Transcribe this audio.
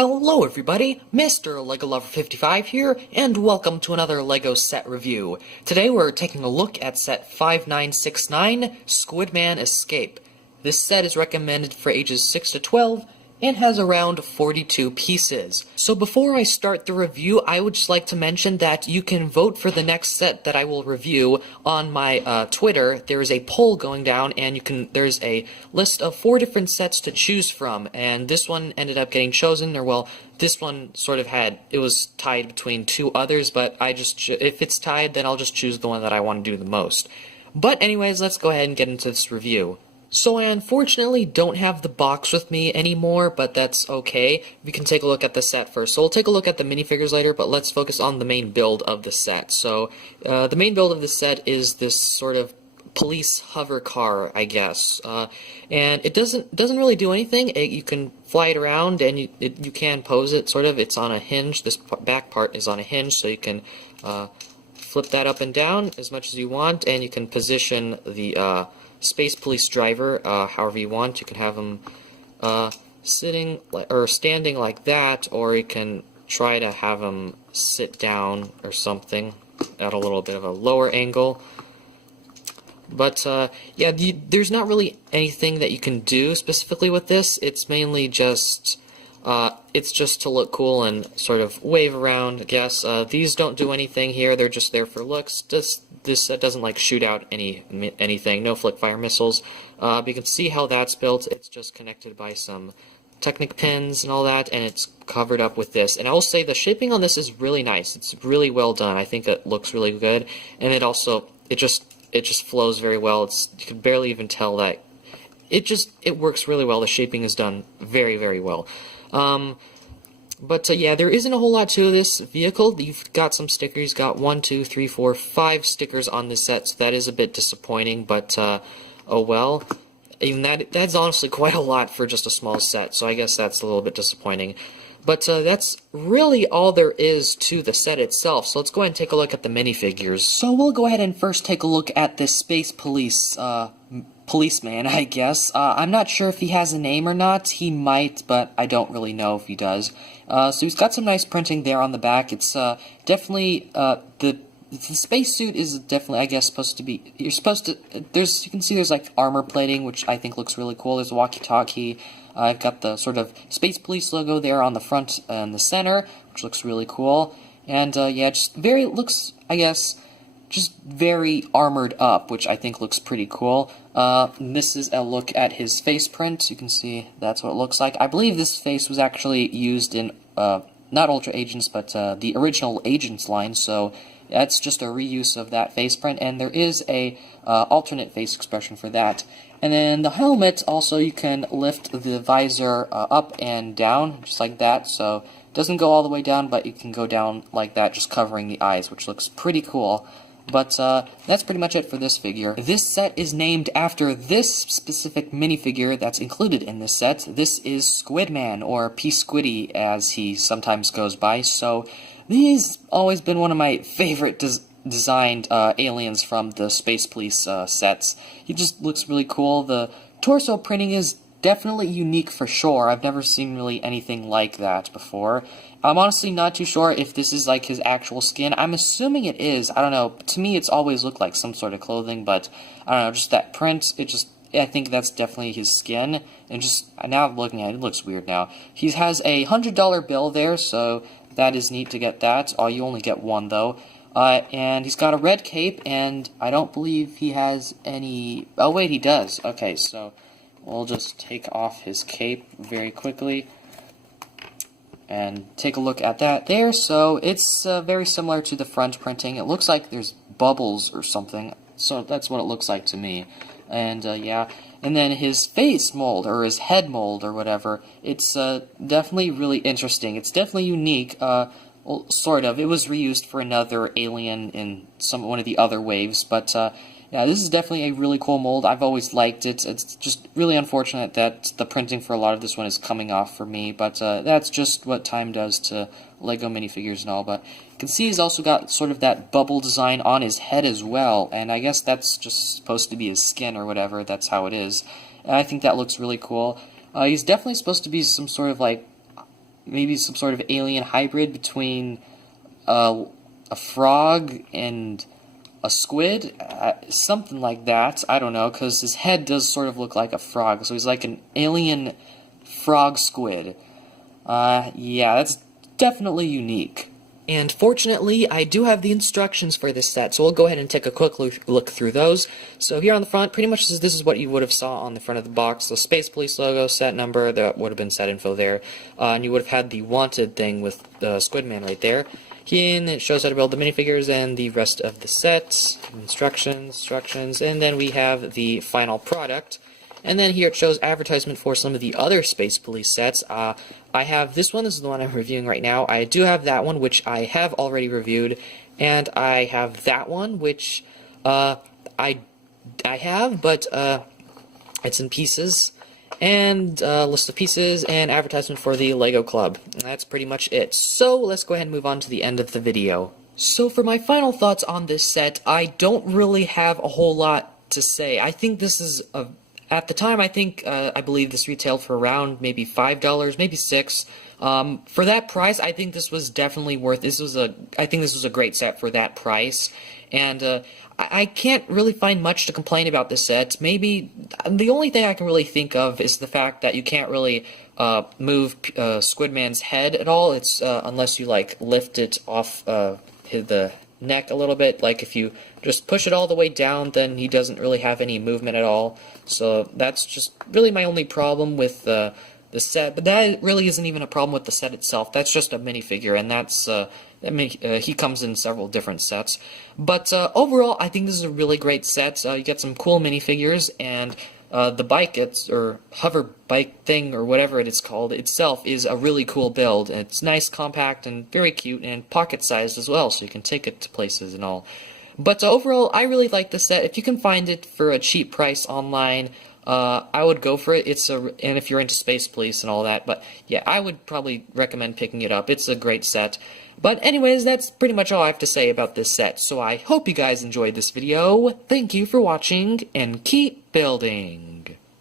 Hello everybody, Mr. LEGO Lover 55 here, and welcome to another LEGO set review. Today we're taking a look at set 5969, Squidman Escape. This set is recommended for ages 6 to 12, and has around 42 pieces. So before I start the review, I would just like to mention that you can vote for the next set that I will review on my Twitter. There is a poll going down, and there's a list of 4 different sets to choose from, and this one ended up getting chosen, or well, this one sort of it was tied between 2 others, but if it's tied, then I'll just choose the one that I want to do the most. But anyways, let's go ahead and get into this review. So I unfortunately don't have the box with me anymore, but that's okay. We can take a look at the set first. So we'll take a look at the minifigures later, but let's focus on the main build of the set. So the main build of the set is this sort of police hover car, I guess. And it doesn't really do anything. You can fly it around, and you can pose it, sort of. It's on a hinge. This back part is on a hinge, so you can flip that up and down as much as you want, and you can position the Space Police driver however you want. You can have him sitting or standing like that, or you can try to have him sit down or something at a little bit of a lower angle. But yeah, there's not really anything that you can do specifically with this. It's mainly just to look cool and sort of wave around, I guess. These don't do anything here. They're just there for looks. This set doesn't like shoot out anything. No flick fire missiles. But you can see how that's built. It's just connected by some Technic pins and all that, and it's covered up with this. And I will say the shaping on this is really nice. It's really well done. I think it looks really good, and it just flows very well. You can barely even tell that it works really well. The shaping is done very, very well. But yeah, there isn't a whole lot to this vehicle. You've got some stickers. You've got 1, 2, 3, 4, 5 stickers on this set, so that is a bit disappointing, but oh well. Even that's honestly quite a lot for just a small set, so I guess that's a little bit disappointing. But that's really all there is to the set itself, so let's go ahead and take a look at the minifigures. So we'll go ahead and first take a look at this Space Police policeman, I guess. I'm not sure if he has a name or not. He might, but I don't really know if he does. So he's got some nice printing there on the back. It's definitely the spacesuit is definitely, I guess, supposed to be. You can see there's like armor plating, which I think looks really cool. There's a walkie-talkie. I've got the sort of Space Police logo there on the front and the center, which looks really cool. And yeah, looks, I guess, just very armored up, which I think looks pretty cool. This is a look at his face print. You can see that's what it looks like. I believe this face was actually used in, not Ultra Agents, but the original Agents line, so that's just a reuse of that face print, and there is a alternate face expression for that. And then the helmet, also you can lift the visor up and down, just like that, so it doesn't go all the way down, but you can go down like that, just covering the eyes, which looks pretty cool. But that's pretty much it for this figure. This set is named after this specific minifigure that's included in this set. This is Squidman, or P. Squiddy, as he sometimes goes by. So he's always been one of my favorite designed aliens from the Space Police sets. He just looks really cool. The torso printing is definitely unique for sure. I've never seen really anything like that before. I'm honestly not too sure if this is like his actual skin. I'm assuming it is. I don't know. To me, it's always looked like some sort of clothing, but I don't know. Just that print, I think that's definitely his skin. And just now looking at it, it looks weird now. He has a $100 bill there, so that is neat to get that. Oh, you only get one though. And he's got a red cape, and I don't believe he has any. Oh wait, he does. Okay, so we'll just take off his cape very quickly and take a look at that there. So it's very similar to the front printing. It looks like there's bubbles or something, so that's what it looks like to me. And yeah, and then his face mold, or his head mold, or whatever, it's definitely really interesting. It's definitely unique, well, sort of. It was reused for another alien in one of the other waves, but yeah, this is definitely a really cool mold. I've always liked it. It's just really unfortunate that the printing for a lot of this one is coming off for me, but that's just what time does to LEGO minifigures and all. But you can see he's also got sort of that bubble design on his head as well, and I guess that's just supposed to be his skin or whatever. That's how it is. And I think that looks really cool. He's definitely supposed to be some sort of like maybe some sort of alien hybrid between a frog and a squid, something like that. I don't know, because his head does sort of look like a frog, so he's like an alien frog squid. Yeah, that's definitely unique. And fortunately, I do have the instructions for this set, so we'll go ahead and take a quick look through those. So here on the front, pretty much this is what you would have saw on the front of the box. The Space Police logo, set number, that would have been set info there. And you would have had the wanted thing with Squidman right there. And it shows how to build the minifigures and the rest of the set, instructions, and then we have the final product. And then here it shows advertisement for some of the other Space Police sets. I have this one, this is the one I'm reviewing right now. I do have that one, which I have already reviewed, and I have that one, which I have, but it's in pieces. And list of pieces and advertisement for the Lego Club. And that's pretty much it. So let's go ahead and move on to the end of the video. So for my final thoughts on this set, I don't really have a whole lot to say. I think this is at the time, I believe this retailed for around maybe $5, maybe $6. For that price, I think this was definitely worth. I think this was a great set for that price, and I can't really find much to complain about this set. Maybe the only thing I can really think of is the fact that you can't really move Squidman's head at all. It's unless you like lift it off the neck a little bit. Like if you just push it all the way down, then he doesn't really have any movement at all. So that's just really my only problem with the set. But that really isn't even a problem with the set itself. That's just a minifigure, and that's he comes in several different sets. But overall, I think this is a really great set. You get some cool minifigures, and the bike, or hover bike thing, or whatever it is called, itself is a really cool build. And it's nice, compact, and very cute, and pocket-sized as well, so you can take it to places and all. But overall, I really like this set. If you can find it for a cheap price online, I would go for it. And if you're into Space Police and all that, but yeah, I would probably recommend picking it up. It's a great set. But anyways, that's pretty much all I have to say about this set. So I hope you guys enjoyed this video. Thank you for watching, and keep building.